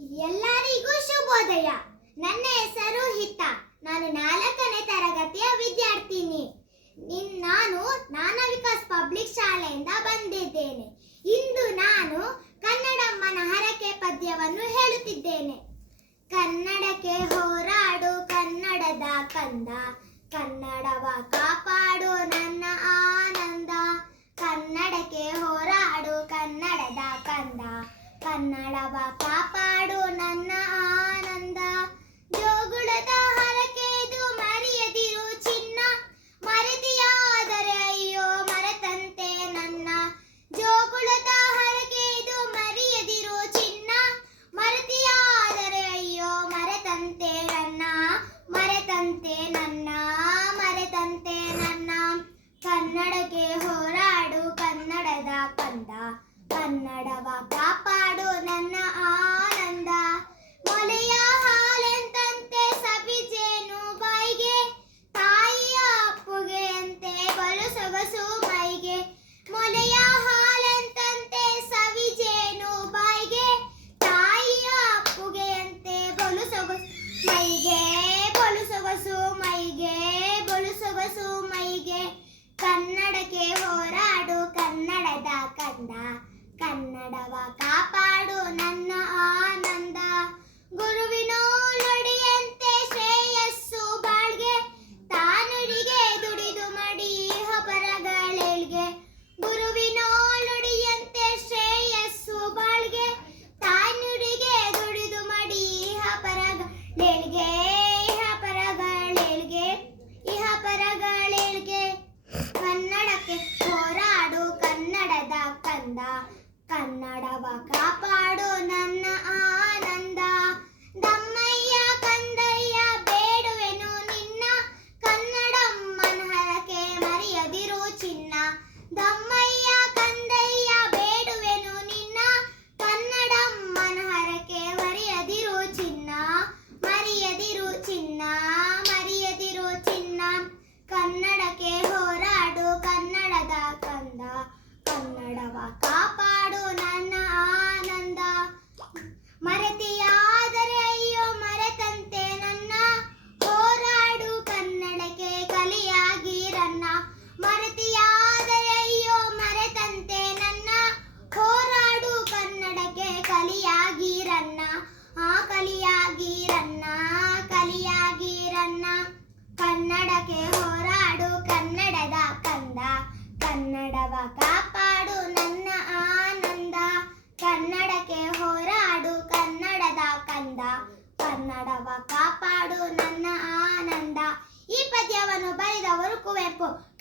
ಎಲ್ಲರಿಗೂ ಶುಭೋದಯ. ನನ್ನ ಹೆಸರು ಹಿತ. ನಾನು ನಾಲ್ಕನೇ ತರಗತಿಯ ವಿದ್ಯಾರ್ಥಿನಿ. ನಾನು, ನಾನ ವಿಕಾಸ್ ಪಬ್ಲಿಕ್ ಶಾಲೆಯಿಂದ ಬಂದಿದ್ದೇನೆ. ಇಂದು ನಾನು ಕನ್ನಡಮ್ಮನ ಹರಕೆ ಪದ್ಯವನ್ನು ಹೇಳುತ್ತಿದ್ದೇನೆ. ಕನ್ನಡಕ್ಕೆ ಹೋರಾಡು, ಕನ್ನಡದ ಕಂದ. ಕನ್ನಡವ ಕಾಪಾಡು ನನ್ನ ಆನಂದ. కన్నడవాక. నడవ కాపాడు ಕನ್ನಡವ ಕಾಪಾಡು ನನ್ನ ಆನಂದ. ಕನ್ನಡಕ್ಕೆ ಹೋರಾಡು, ಕನ್ನಡದ ಕಂದ. ಕನ್ನಡವ ಕಾಪಾಡು ನನ್ನ ಆನಂದ. ಈ ಪದ್ಯವನ್ನು ಬರೆದವರು ಕುವೆಂಪು.